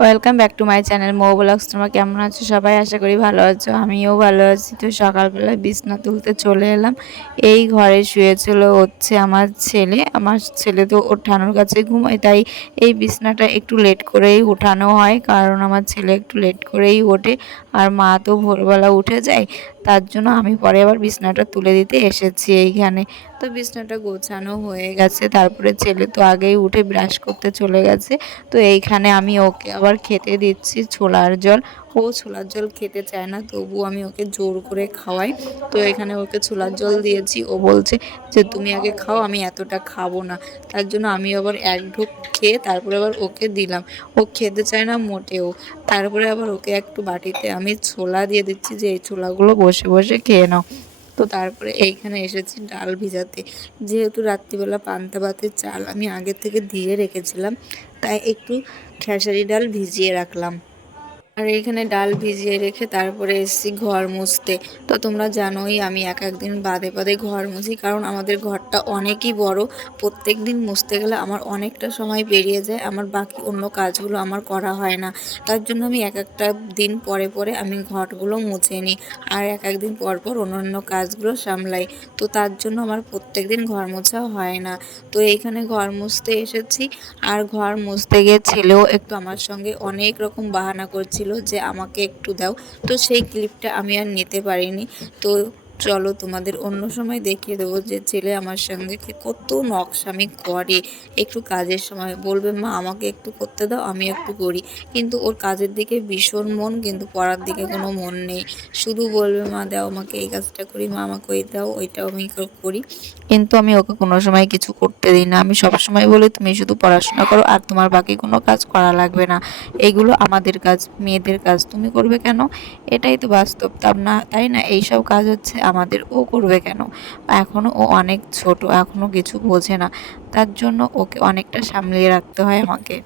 Welcome back to my channel Mou blogs. তোমরা কেমন আছো সবাই? আশা করি ভালো আছো, আমিও ভালো আছি। তো সকালবেলা বিছনা তুলতে চলে এলাম। এই ঘরে শুয়েছিল হচ্ছে আমার ছেলে তো ওর ঠানুর কাছে ঘুমায়, তাই এই বিছনাটা একটু লেট করেই উঠানো হয়, কারণ আমার ছেলে একটু লেট করেই ওঠে আর মা তো ভোরবেলা উঠে যায়। তার জন্য আমি পরে আবার বিছনাটা তুলে দিতে এসেছি এইখানে। তো বিছনাটা গোছানো হয়ে গেছে, তারপরে ছেলে তো আগেই উঠে ব্রাশ করতে চলে গেছে। তো এইখানে আমি ওকে আবার খেতে দিচ্ছি ছোলার জল। ও ছোলার জল খেতে চায় না, তবু আমি ওকে জোর করে খাওয়াই। তো এখানে ওকে ছোলার জল দিয়েছি, ও বলছে যে তুমি আগে খাও, আমি এতটা খাবো না। তার জন্য আমি আবার এক ঢোক খেয়ে তারপরে আবার ওকে দিলাম। ও খেতে চায় না মোটেও। তারপরে আবার ওকে একটু বাটিতে আমি ছোলা দিয়ে দিচ্ছি যে এই ছোলাগুলো বসে বসে খেয়ে নাও। তো তারপরে এইখানে এসেছি ডাল ভিজাতে। যেহেতু রাত্রিবেলা পান্তা ভাতের চাল আমি আগে থেকে দিয়ে রেখেছিলাম, তাই একটু খেসারি ডাল ভিজিয়ে রাখলাম। আর এইখানে ডাল ভিজিয়ে রেখে তারপরে এসেছি ঘর মুছতে। তো তোমরা জানোই আমি একদিন বাদে বাদে ঘর মুছি, কারণ আমাদের ঘরটা অনেকই বড়। প্রত্যেক দিন মুছতে গেলে আমার অনেকটা সময় বেরিয়ে যায়, আমার বাকি অন্য কাজগুলো আমার করা হয় না। তার জন্য আমি একটা দিন পরে পরে আমি ঘরগুলো মুছে নিই, আর একদিন পর পর অন্য কাজগুলো সামলাই। তো তার জন্য আমার প্রত্যেক দিন ঘর মোছা হয় না। তো এইখানে ঘর মুছতে এসেছি, আর ঘর মুছতে গিয়ে ছেলেও একটু আমার সঙ্গে অনেক রকম বাহানা করছিল যে আমাকে একটু দাও। তো সেই ক্লিপটা আমি আর নিতে পারিনি। তো চলো তোমাদের অন্য সময় দেখিয়ে দেবো যে ছেলে আমার সঙ্গে কত নকশামি করে। একটু কাজের সময় বলবে মা আমাকে একটু করতে দাও, আমি একটু করি। কিন্তু ওর কাজের দিকে ভীষণ মন, কিন্তু পড়ার দিকে কোনো মন নেই। শুধু বলবে মা দাও আমাকে এই কাজটা করি, মা আমাকে ওই দাও, ওইটাও আমি করি। কিন্তু আমি ওকে কোনো সময় কিছু করতে দিই না। আমি সবসময় বলি তুমি শুধু পড়াশোনা করো, আর তোমার বাকি কোনো কাজ করা লাগবে না। এগুলো আমাদের কাজ, মেয়েদের কাজ, তুমি করবে কেন? এটাই তো বাস্তব, তাই না? এইসব কাজ হচ্ছে আমাদের, ও করবে কেন? এখনও ও অনেক ছোট, এখনও কিছু বোঝে না। তার জন্য ওকে অনেকটা সামলিয়ে রাখতে হয় আমাকে।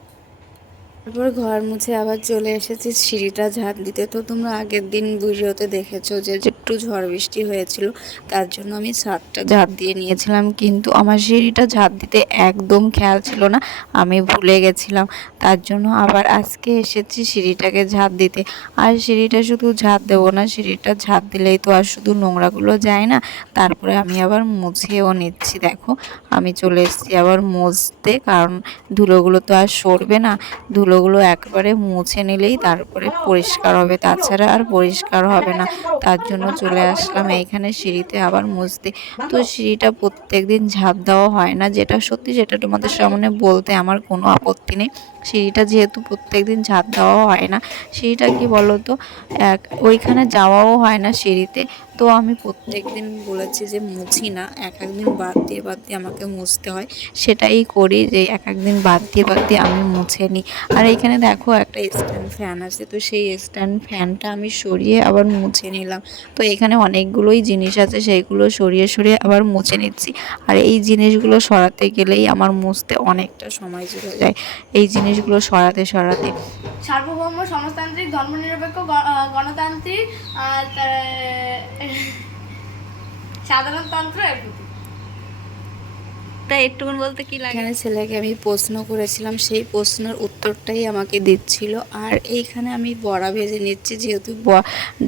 তারপর ঘর মুছে আবার চলে এসেছি সিঁড়িটা ঝাঁট দিতে। তো তোমরা আগের দিন ভিডিওতে দেখেছো যে একটু ঝড় বৃষ্টি হয়েছিল, তার জন্য আমি ছাদটা ঝাঁট দিয়ে নিয়েছিলাম, কিন্তু আমার সিঁড়িটা ঝাঁট দিতে একদম খেয়াল ছিল না, আমি ভুলে গেছিলাম। তার জন্য আবার আজকে এসেছি সিঁড়িটাকে ঝাঁট দিতে। আর সিঁড়িটা শুধু ঝাঁট দেবো না, সিঁড়িটা ঝাঁট দিলেই তো আর শুধু নোংরাগুলো যায় না, তারপরে আমি আবার মুছেও নিচ্ছি। দেখো আমি চলে এসেছি আবার মুছতে, কারণ ধুলোগুলো তো আর সরবে না। ধুলোগুলো একবারে মুছে নিলেই তারপরে পরিষ্কার হবে, তাছাড়া আর পরিষ্কার হবে না। তার জন্য চলে আসলাম এইখানে সিঁড়িতে আবার মুছতে। তো সিঁড়িটা প্রত্যেক দিন ঝাঁপ দেওয়া হয় না, যেটা সত্যি, যেটা তোমাদের সামনে বলতে আমার কোনো আপত্তি নেই। সিঁড়িটা যেহেতু প্রত্যেক দিন ঝাঁপ দেওয়াও হয় না, সিঁড়িটা কি বলো তো, ওইখানে যাওয়াও হয় না সিঁড়িতে। তো আমি প্রত্যেক দিন বলেছি যে মুছি না, একদিন বাদ দিয়ে আমাকে মুছতে হয়। সেটাই করি, যে একদিন বাদ দিয়ে আমি মুছে নিই। আর এইখানে দেখো একটা স্ট্যান্ড ফ্যান আছে, তো সেই স্ট্যান্ড ফ্যানটা আমি সরিয়ে আবার মুছে নিলাম। তো এখানে অনেকগুলোই জিনিস আছে, সেইগুলো সরিয়ে সরিয়ে আবার মুছে নিচ্ছি। আর এই জিনিসগুলো সরাতে গেলেই আমার মুছতে অনেকটা সময় চলে যায়, এই জিনিসগুলো সরাতে সরাতে। সার্বভৌম সমাজতান্ত্রিক ধর্মনিরপেক্ষ গণতান্ত্রিক সাধারণতন্ত্র এগুলো তা একটুকুন বলতে কি লাগে। এখানে ছেলেকে আমি প্রশ্ন করেছিলাম, সেই প্রশ্নের উত্তরটাই আমাকে দিচ্ছিল। আর এইখানে আমি বড়া ভেজে নিচ্ছি, যেহেতু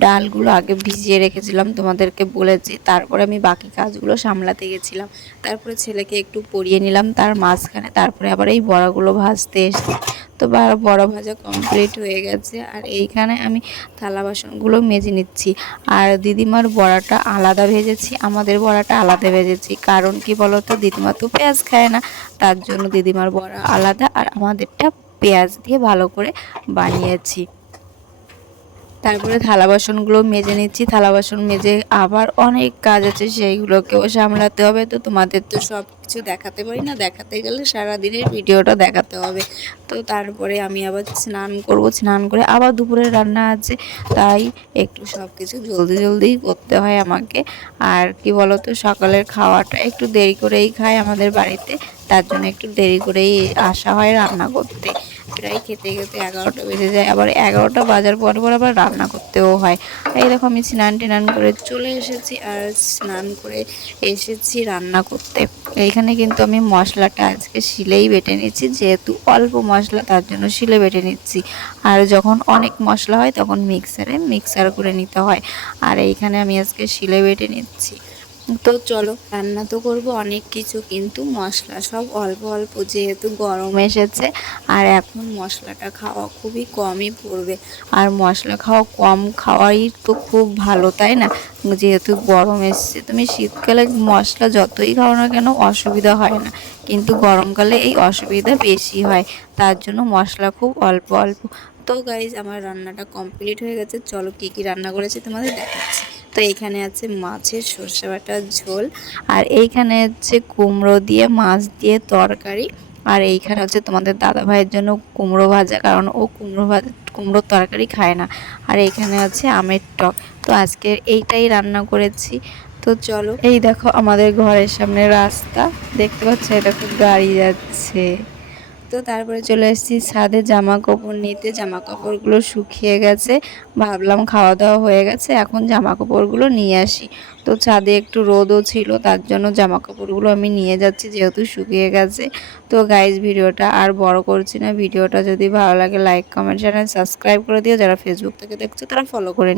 ডালগুলো আগে ভিজিয়ে রেখেছিলাম তোমাদেরকে বলেছি, তারপরে আমি বাকি কাজগুলো সামলাতে গেছিলাম। তারপরে ছেলেকে একটু পরিয়ে নিলাম তার মাঝখানে, তারপরে আবার এই বড়াগুলো ভাজতে এসেছি। তো বড়া ভাজা কমপ্লিট হয়ে গেছে, আর এইখানে আমি থালা বাসনগুলো মেজে নিচ্ছি। আর দিদিমার বড়াটা আলাদা ভেজেছি, আমাদের বড়াটা আলাদা ভেজেছি। কারণ কি বলতো, দিদিমা তো পেঁয়াজ খায় না, তার জন্য দিদিমার বড়া আলাদা, আর আমাদেরটা পেঁয়াজ দিয়ে ভালো করে বানিয়েছি। তারপরে থালা বাসনগুলো মেজে নিচ্ছি। থালা বাসন মেজে আবার অনেক কাজ আছে, সেইগুলোকেও সামলাতে হবে। তো তোমাদের তো সব কিছু দেখাতে পারি না, দেখাতে গেলে সারাদিনের ভিডিওটা দেখাতে হবে। তো তারপরে আমি আবার স্নান করব, স্নান করে আবার দুপুরে রান্না আছে, তাই একটু সব কিছু জলদি জলদি করতে হয় আমাকে। আর কি বলতো, সকালের খাওয়াটা একটু দেরি করেই খায় আমাদের বাড়িতে, তার জন্য একটু দেরি করেই আসা হয় রান্না করতে। প্রায় খেতে খেতে 11টা বেজে যায়, আবার 11টা বাজার পর পর আবার রান্না করতেও হয়। এই দেখো আমি স্নান টেনান করে চলে এসেছি, আর স্নান করে এসেছি রান্না করতে। এইখানে কিন্তু আমি মশলাটা আজকে শিলেই বেটে নিচ্ছি, যেহেতু অল্প মশলা তার জন্য শিলে বেটে নিচ্ছি। আর যখন অনেক মশলা হয় তখন মিক্সার করে নিতে হয়। আর এইখানে আমি আজকে শিলে বেটে নিচ্ছি। তো চলো, রান্না তো করবো অনেক কিছু, কিন্তু মশলা সব অল্প অল্প, যেহেতু গরম এসেছে আর এখন মশলাটা খাওয়া খুবই কমই পড়বে। আর মশলা খাওয়াই তো খুব ভালো, তাই না? যেহেতু গরম এসছে, তুমি শীতকালে মশলা যতই খাও না কেন অসুবিধা হয় না, কিন্তু গরমকালে এই অসুবিধা বেশি হয়। তার জন্য মশলা খুব অল্প অল্প। তো গাইজ, আমার রান্নাটা কমপ্লিট হয়ে গেছে। চলো কী কী রান্না করেছি তোমাদের দেখাচ্ছি। তো এইখানে আছে মাছের সর্ষে বাটার ঝোল, আর এইখানে হচ্ছে কুমড়ো দিয়ে মাছ দিয়ে তরকারি, আর এইখানে হচ্ছে তোমাদের দাদা ভাইয়ের জন্য কুমড়ো ভাজা, কারণ ও কুমড়োর তরকারি খায় না। আর এইখানে আছে আমের টক। তো আজকে এইটাই রান্না করেছি। তো চলো, এই দেখো আমাদের ঘরের সামনে রাস্তা, দেখতে পাচ্ছ, এটা খুব গাড়ি যাচ্ছে। তো তারপরে চলে এসেছি ছাদে জামা কাপড় নিতে। জামা কাপড়গুলো শুকিয়ে গেছে, ভাবলাম খাওয়া দাওয়া হয়ে গেছে, এখন জামা কাপড়গুলো নিয়ে আসি। তো ছাদে একটু রোদও ছিল, তার জন্য জামা কাপড়গুলো আমি নিয়ে যাচ্ছি, যেহেতু শুকিয়ে গেছে। তো গাইজ, ভিডিওটা আর বড় করছি না। ভিডিওটা যদি ভালো লাগে লাইক কমেন্ট চ্যানেল সাবস্ক্রাইব করে দিও। যারা ফেসবুক থেকে দেখছো তারা ফলো করে